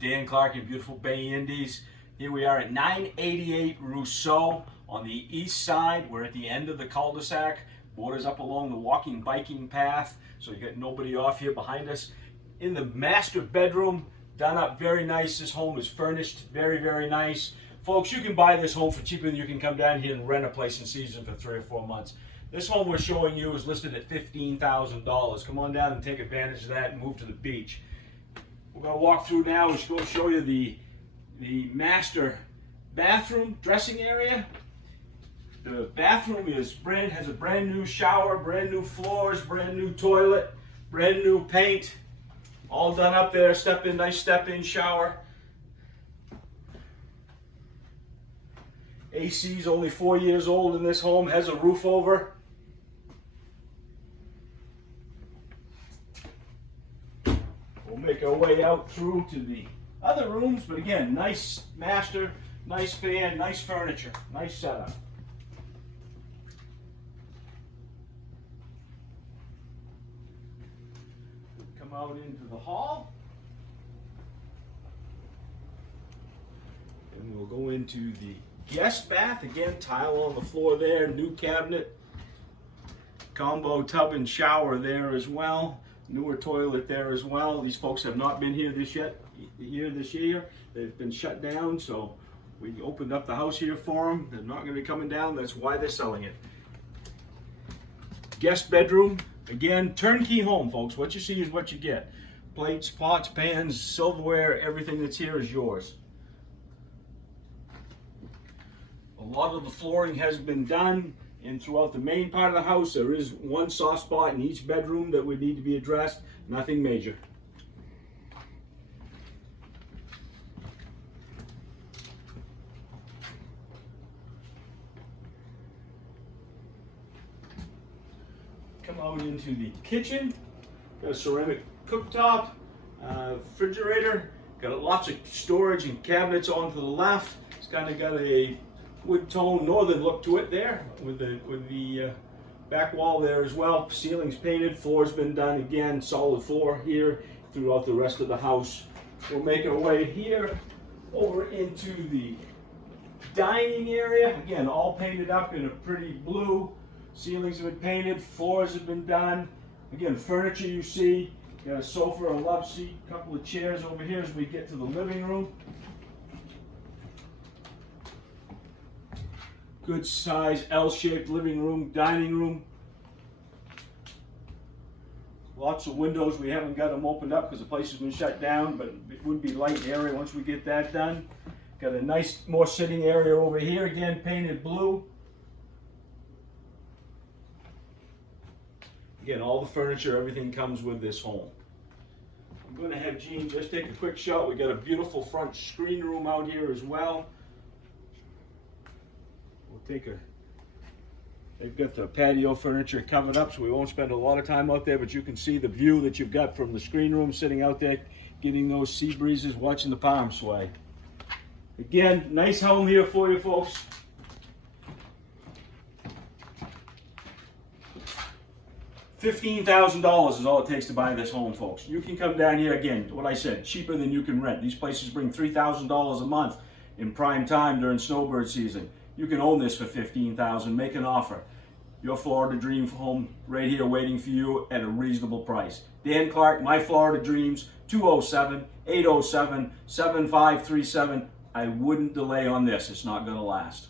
Dan Clark in beautiful Bay Indies. Here we are at 988 Roseau on the east side. We're at the end of the cul-de-sac. Borders up along the walking, biking path. So you got nobody off here behind us. In the master bedroom, done up very nice. This home is furnished, very, very nice. Folks, you can buy this home for cheaper than you can come down here and rent a place in season for 3 or 4 months. This home we're showing you is listed at $15,000. Come on down and take advantage of that and move to the beach. We're going to walk through now. We're going to show you the master bathroom dressing area. The bathroom has a brand new shower, brand new floors, brand new toilet, brand new paint. All done up there. Nice step-in shower. AC's only 4 years old in this home. Has a roof over. We'll make our way out through to the other rooms, but again, nice master, nice fan, nice furniture, nice setup. Come out into the hall, and we'll go into the guest bath. Again, tile on the floor there, new cabinet, combo tub and shower there as well. Newer toilet there as well. These folks have not been here this year. They've been shut down, so we opened up the house here for them. They're not going to be coming down. That's why they're selling it. Guest bedroom. Again, turnkey home, folks. What you see is what you get. Plates, pots, pans, silverware, everything that's here is yours. A lot of the flooring has been done. And throughout the main part of the house, there is one soft spot in each bedroom that would need to be addressed. Nothing major. Come out into the kitchen. Got a ceramic cooktop, refrigerator. Got lots of storage and cabinets on to the left. It's kind of got a wood tone northern look to it there with the back wall there as well. Ceiling's painted, floor's been done again, solid floor here throughout the rest of the house. We'll make our way here over into the dining area. Again, all painted up in a pretty blue. Ceilings have been painted, floors have been done. Again, furniture you see, got a sofa, a love seat, a couple of chairs over here as we get to the living room. Good size L-shaped living room, dining room. Lots of windows. We haven't got them opened up because the place has been shut down, but it would be light area once we get that done. Got a nice more sitting area over here, again painted blue. Again, all the furniture, everything comes with this home. I'm going to have Jean just take a quick shot. We got a beautiful front screen room out here as well. They've got the patio furniture covered up, so we won't spend a lot of time out there, but you can see the view that you've got from the screen room sitting out there, getting those sea breezes, watching the palm sway. Again, nice home here for you folks. $15,000 is all it takes to buy this home, folks. You can come down here, again, what I said, cheaper than you can rent. These places bring $3,000 a month in prime time during snowbird season. You can own this for $15,000. Make an offer. Your Florida Dream home right here waiting for you at a reasonable price. Dan Clark, My Florida Dreams, 207-807-7537. I wouldn't delay on this. It's not going to last.